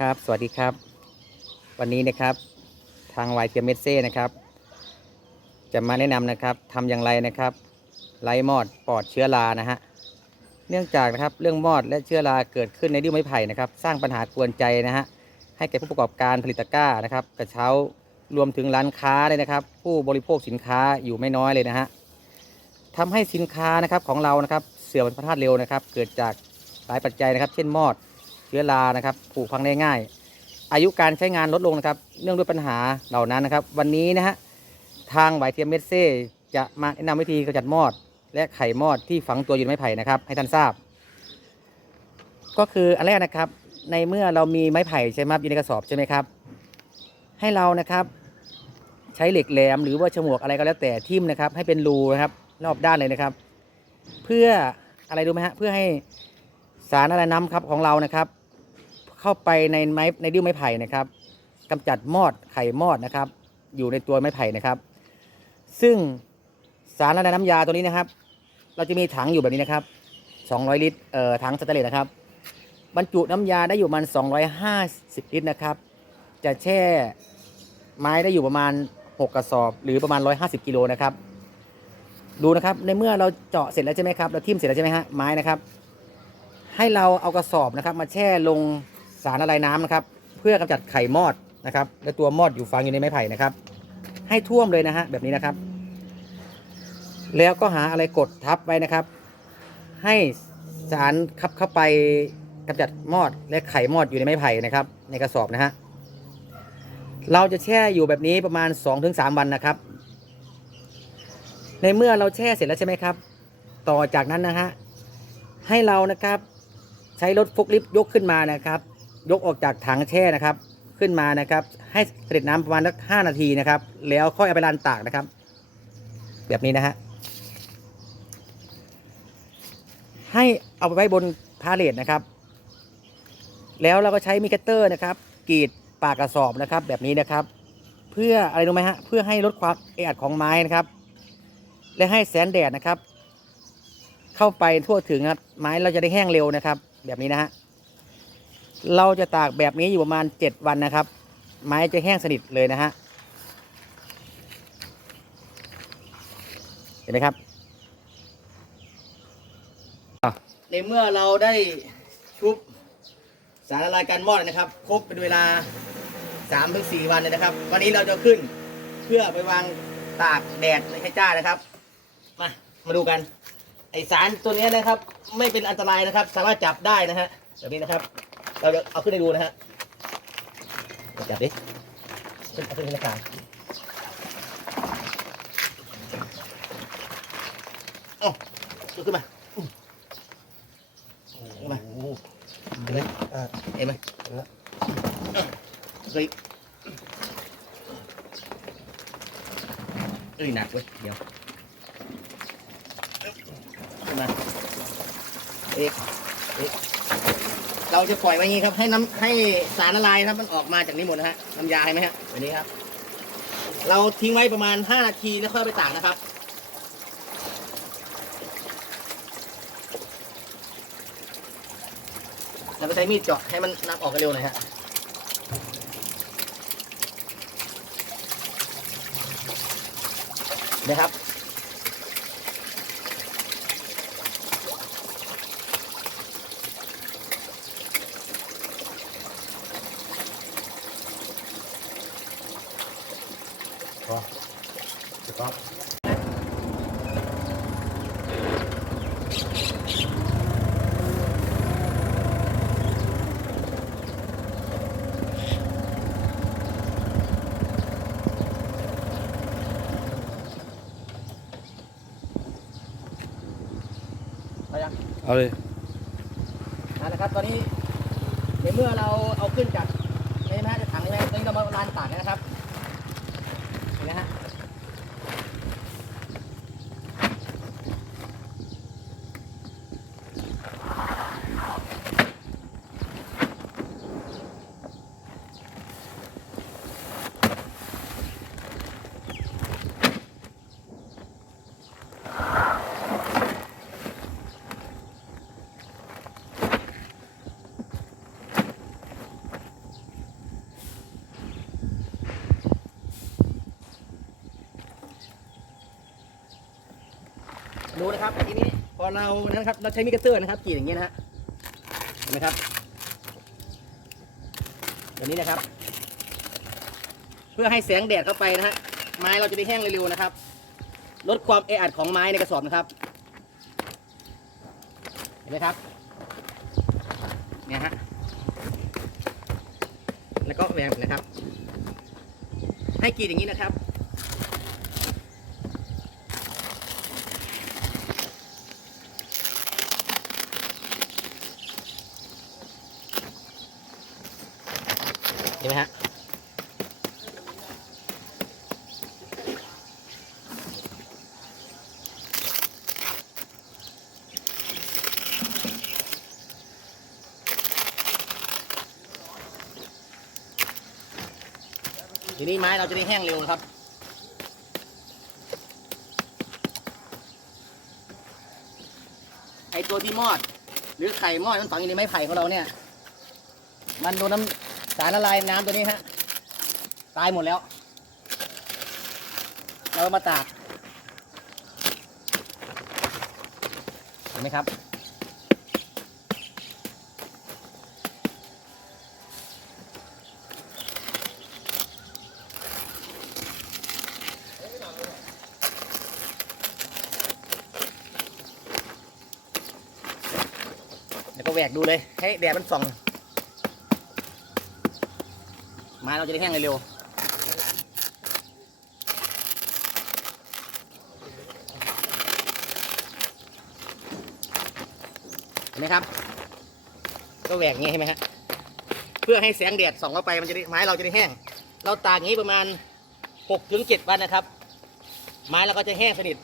ครับ สวัสดีครับ วันนี้นะครับ ทางวายเทียมเมสเซ่นะครับ จะมาแนะนำนะครับทำอย่างไรนะครับ ไล่มอดปอดเชื้อรานะฮะ เนื่องจากนะครับเรื่องมอดและเชื้อราเกิดขึ้นในดิ้วไม้ไผ่นะครับ สร้างปัญหากวนใจนะฮะ ให้แก่ผู้ประกอบการผลิตตะกร้านะครับ กระเช้ารวมถึงร้านค้าเลยนะครับ ผู้บริโภคสินค้าอยู่ไม่น้อยเลยนะฮะทำให้สินค้านะครับของเรานะครับ เสื่อมสภาพเร็วนะครับ เกิดจากหลายปัจจัยนะครับ เช่นมอด เชื้อรานะครับผุพังได้ง่าย อายุการใช้งานลดลงนะครับ เนื่องด้วยปัญหาเหล่านั้นนะครับ วันนี้นะฮะทางไวเทียมเมดเซ่จะมาแนะนำวิธีกำจัดมอด และไข่มอดที่ฝังตัวอยู่ในไม้ไผ่นะครับ ให้ท่านทราบ ก็คืออันแรกนะครับ ในเมื่อเรามีไม้ไผ่ใช่ไหมครับอยู่ในกระสอบใช่ไหมครับ ให้เรานะครับ ใช้เหล็กแหลมหรือว่าฉมวกอะไรก็แล้วแต่ทิ่มนะครับ ให้เป็นรูนะครับ รอบด้านเลยนะครับ เพื่ออะไรรู้ไหมฮะเพื่อให้สารอะไรน้ำครับของเรานะครับ เข้าไปในไม้ในดิ้วไม้ไผ่นะครับกำจัดมอดไข่มอดนะครับ อยู่ในตัวไม้ไผ่นะครับ ซึ่งสารละลายน้ำยาตัวนี้นะครับ เราจะมีถังอยู่แบบนี้นะครับ 200 ลิตรเอ่อถังสแตนเลสนะครับบรรจุน้ำยาได้อยู่ประมัน250 ลิตรนะครับ จะแช่ไม้ได้อยู่ประมาณ 6 กระสอบ หรือประมาณ 150 กิโลนะครับ ดูนะครับ ในเมื่อเราเจาะเสร็จแล้วใช่ไหมครับ เราทิ่มเสร็จแล้วใช่ไหมฮะ ไม้นะครับ ให้เราเอากระสอบนะครับ มาแช่ลง สารละลายน้ำนะครับ เพื่อกำจัดไข่มอดนะครับ และตัวมอดอยู่ฝังอยู่ในไม้ไผ่นะครับ ให้ท่วมเลยนะฮะแบบนี้นะครับ แล้วก็หาอะไรกดทับไว้นะครับ ให้สารขับเข้าไปกำจัดมอดและไข่มอดอยู่ในไม้ไผ่นะครับ ในกระสอบนะฮะเราจะแช่อยู่แบบนี้ประมาณ 2-3 วันนะครับ ในเมื่อเราแช่เสร็จแล้วใช่ไหมครับ ต่อจากนั้นนะฮะให้เรานะครับใช้รถฟุกลิฟต์ยกขึ้นมานะครับ ยกออกจากถังแช่นะครับ ขึ้นมานะครับ ให้เสด็จน้ำประมาณสักห้านาทีนะครับ แล้วค่อยเอาไปลานตากนะครับ แบบนี้นะฮะให้เอาไปไว้บนพาเลทนะครับ แล้วเราก็ใช้มิกเตอร์นะครับกรีดปากกระสอบนะครับ แบบนี้นะครับ เพื่ออะไรรู้ไหมฮะเพื่อให้ลดความแออัดของไม้นะครับ และให้แสงแดดนะครับ เข้าไปทั่วถึงนะครับไม้เราจะได้แห้งเร็วนะครับ แบบนี้นะฮะ เราจะตากแบบนี้อยู่ประมาณ 7 วันนะครับ ไม้จะแห้งสนิทเลยนะฮะเห็นไหมครับ ในเมื่อเราได้ชุบสารละลายการมอดนะครับ ครบเป็นเวลา 3-4 วันเลยนะครับ วันนี้เราจะขึ้นเพื่อไปวางตากแดดให้จ้านะครับ มามาดูกันไอสารตัวเนี้ยนะครับ ไม่เป็นอันตรายนะครับ สามารถจับได้นะฮะแบบนี้นะครับ เราจะเอาขึ้นให้ดูนะฮะจับดิขึ้นเอาขึ้นในราคาเอ้าลุกขึ้นมาอืมขึ้นมาเห็นไหมอ่าเห็นไหมอะเฮ้ยเอ้ยหนักเว้ยเดี๋ยวขึ้นมาเอกเอก เราจะปล่อยไว้อย่างนี้ครับ ให้น้ำให้สารละลายนะครับมันออกมาจากนี้หมดนะฮะน้ำยาเห็นไหมฮะแบบนี้ครับ เราทิ้งไว้ประมาณ 5 นาทีแล้วค่อยไปตากนะครับเราไปใช้มีดเจาะให้มันน้ำออกกันเร็วหน่อยฮะนะครับ พอถูกต้องเอายังเอาเลยนั่นแหละครับตอนนี้ในเมื่อเราเอาขึ้นจากในแม่จะถังในแม่ตอนนี้เรามาลานตากนะครับ นะครับทีนี้พอเรานะครับเราใช้มิกเตอร์นะครับกรีดอย่างนี้นะฮะเห็นไหมครับแบบนี้นะครับ เพื่อให้แสงแดดเข้าไปนะฮะไม้เราจะได้แห้งเร็วๆนะครับ ลดความแออัดของไม้ในกระสอบนะครับเห็นไหมครับเนี่ยฮะแล้วก็แหวนนะครับ ให้กรีดอย่างนี้นะครับ ห็นไหมฮะทีนี้ไม้เราจะได้แห้งเร็วนะครับ ไอตัวที่มอด หรือไข่มอดมันฝังอยู่ในไม้ไผ่ของเราเนี่ย มันโดนน้ำ สารละลายน้ำตัวนี้ฮะตายหมดแล้ว เรามาตากเห็นไหมครับ แล้วก็แหวกดูเลย ให้แดดมันส่อง ไม้เราจะได้แห้งเร็วเห็นไหมครับ ก็แหวกอย่างงี้เห็นไหมฮะเพื่อให้แสงแดดส่องเข้าไปมันจะได้ไม้เราจะได้แห้ง เราตากอย่างนี้ประมาณ6ถึง7วันนะครับ ไม้เราก็จะแห้งสนิท